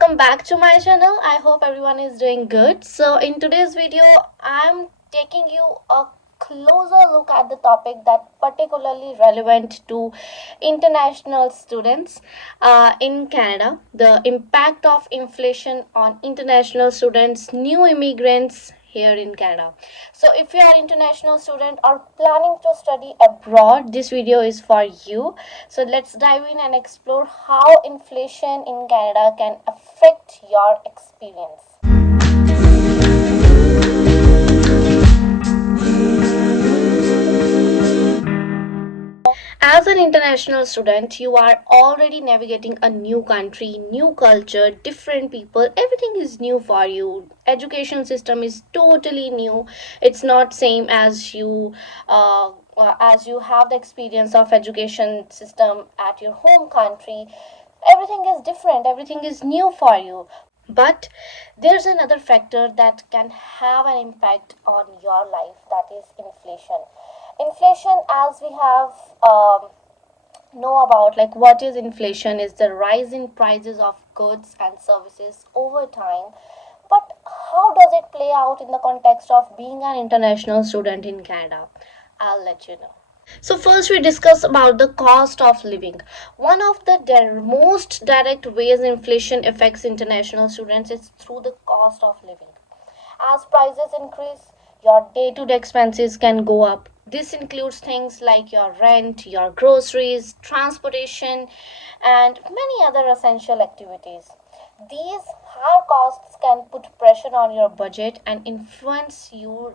welcome back to my channel. I hope everyone is doing good. So in today's video, I'm taking you a closer look at the topic that particularly relevant to international students in Canada, the impact of inflation on international students, new immigrants here in Canada. So if you are international student or planning to study abroad, this video is for you. So let's dive in and explore how inflation in Canada can affect your experience. As an international student, you are already navigating a new country, new culture, different people. Everything is new for you. Education system is totally new. It's not same as you have the experience of education system at your home country. Everything is different. Everything is new for you. But there's another factor that can have an impact on your life, that is inflation. Inflation, as we have know about, like what is inflation, is the rise in prices of goods and services over time. But how does it play out in the context of being an international student in Canada? I'll let you know. So first we discuss about the cost of living. One of the most direct ways inflation affects international students is through the cost of living. As prices increase, your day-to-day expenses can go up. This includes things like your rent, your groceries, transportation, and many other essential activities. These higher costs can put pressure on your budget and influence your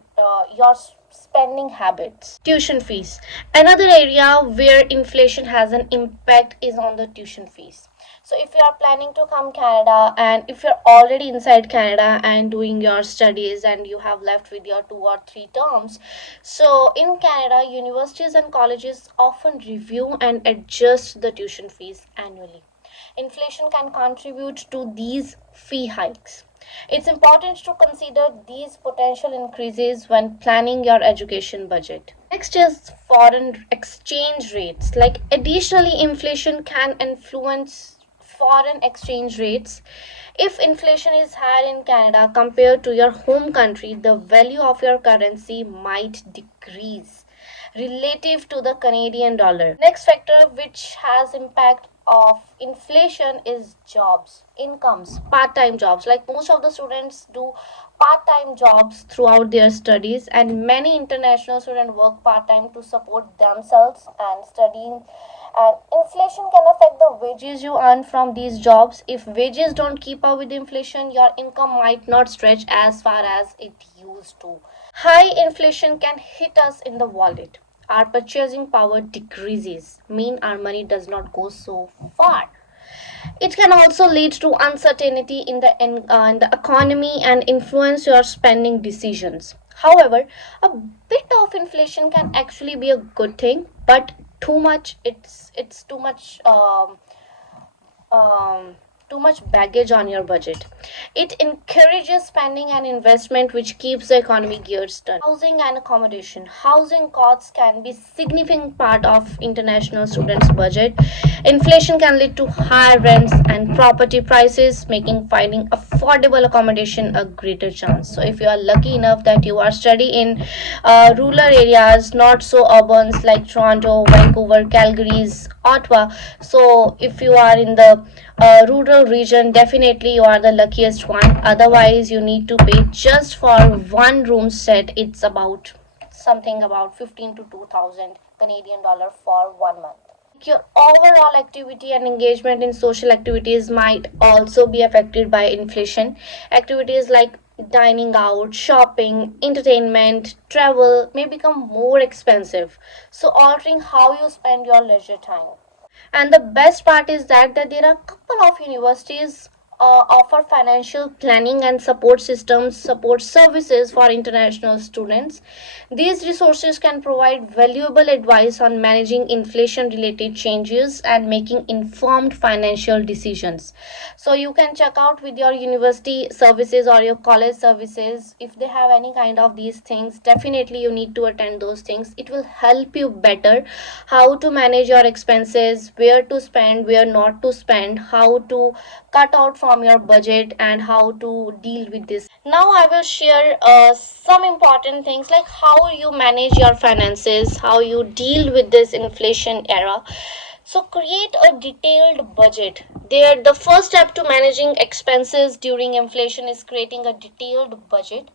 spending habits. Tuition fees. Another area where inflation has an impact is on the tuition fees. So if you are planning to come Canada, and if you're already inside Canada and doing your studies and you have left with your 2 or 3 terms, so in Canada, universities and colleges often review and adjust the tuition fees annually. Inflation can contribute to these fee hikes. It's important to consider these potential increases when planning your education budget. Next is foreign exchange rates. Like additionally, inflation can influence foreign exchange rates. If inflation is higher in Canada compared to your home country, the value of your currency might decrease relative to the Canadian dollar. Next factor which has impact of inflation is jobs, incomes, part-time jobs. Like most of the students do part-time jobs throughout their studies, and many international students work part-time to support themselves and studying. And inflation can affect the wages you earn from these jobs. If wages don't keep up with inflation, your income might not stretch as far as it used to. High inflation can hit us in the wallet. Our purchasing power decreases, mean our money does not go so far. It can also lead to uncertainty in the economy and influence your spending decisions. However, a bit of inflation can actually be a good thing, but too much, it's um, too much baggage on your budget. It encourages spending and investment, which keeps the economy gears turned. Housing and accommodation. Housing costs can be significant part of international students' budget. Inflation can lead to higher rents and property prices, making finding affordable accommodation a greater chance. So if you are lucky enough that you are studying in rural areas, not so urbans like Toronto, Vancouver, Calgary's, Ottawa. So if you are in the rural region, definitely you are the luckiest one. Otherwise, you need to pay just for one room set. It's about something about 15 to 2000 Canadian dollar for 1 month. Your overall activity and engagement in social activities might also be affected by inflation. Activities like dining out, shopping, entertainment, travel may become more expensive, so altering how you spend your leisure time. And the best part is that there are a couple of universities offer financial planning and support services for international students. These resources can provide valuable advice on managing inflation related changes and making informed financial decisions. So you can check out with your university services or your college services if they have any kind of these things. Definitely you need to attend those things. It will help you better how to manage your expenses, where to spend, where not to spend, how to cut out from your budget and how to deal with this. Now I will share some important things like how you manage your finances, how you deal with this inflation era. So create a detailed budget. There, the first step to managing expenses during inflation is creating a detailed budget.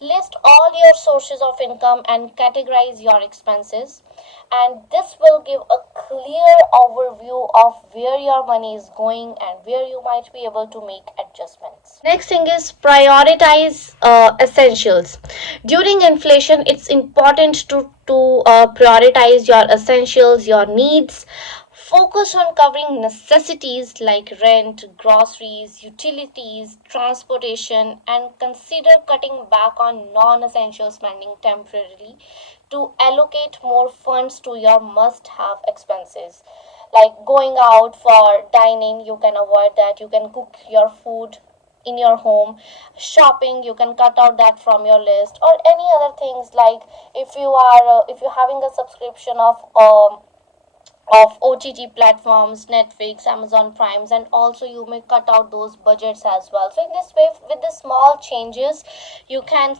List all your sources of income and categorize your expenses. And this will give a clear overview of where your money is going and where you might be able to make adjustments. Next thing is prioritize essentials. During inflation, it's important to prioritize your essentials, your needs. Focus on covering necessities like rent, groceries, utilities, transportation, and consider cutting back on non essential spending temporarily to allocate more funds to your must have expenses. Like going out for dining, you can avoid that. You can cook your food in your home. Shopping, you can cut out that from your list, or any other things like if you're having a subscription of OTT platforms, Netflix, Amazon Primes, and also you may cut out those budgets as well. So in this way, with the small changes, you can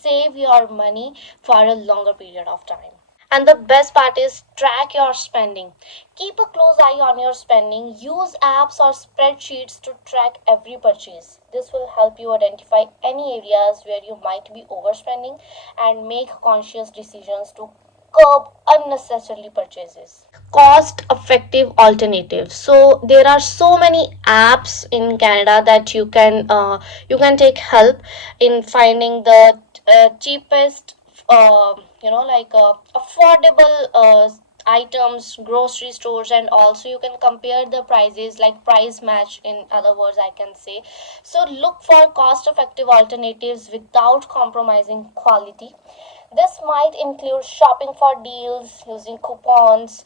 save your money for a longer period of time. And the best part is track your spending. Keep a close eye on your spending. Use apps or spreadsheets to track every purchase. This will help you identify any areas where you might be overspending and make conscious decisions to curb unnecessary purchases. Cost effective alternatives. So there are so many apps in Canada that you can take help in finding the cheapest affordable items, grocery stores, and also you can compare the prices, like price match, in other words I can say. So look for cost effective alternatives without compromising quality. This might include shopping for deals, using coupons,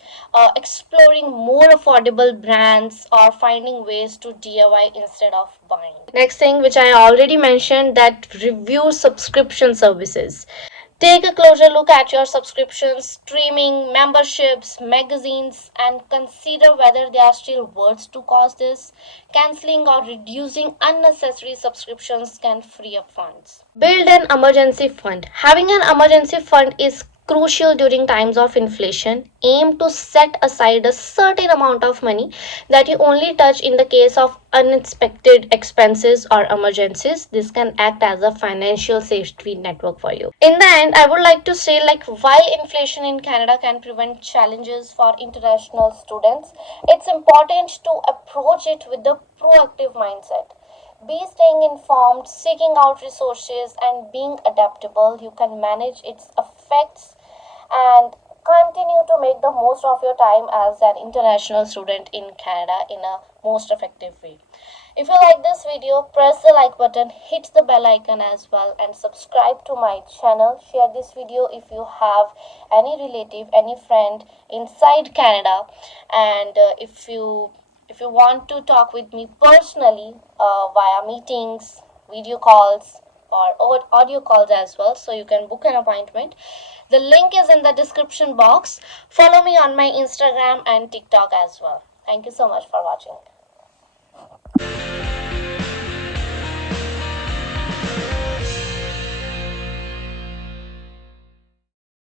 exploring more affordable brands, or finding ways to DIY instead of buying. Next thing, which I already mentioned, that review subscription services. Take a closer look at your subscriptions, streaming, memberships, magazines, and consider whether they are still worth to cost this. Canceling or reducing unnecessary subscriptions can free up funds. Build an emergency fund. Having an emergency fund is crucial during times of inflation. Aim to set aside a certain amount of money that you only touch in the case of unexpected expenses or emergencies. This can act as a financial safety network for you. In the end, I would like to say, like, while inflation in Canada can prevent challenges for international students, it's important to approach it with a proactive mindset. Be staying informed, seeking out resources, and being adaptable. You can manage its effects and continue to make the most of your time as an international student in Canada in a most effective way. If you like this video, press the like button, hit the bell icon as well, and subscribe to my channel. Share this video if you have any relative, any friend inside Canada, and if you want to talk with me personally via meetings, video calls, or audio calls as well, so you can book an appointment. The link is in the description box. Follow me on my Instagram and TikTok as well. Thank you so much for watching.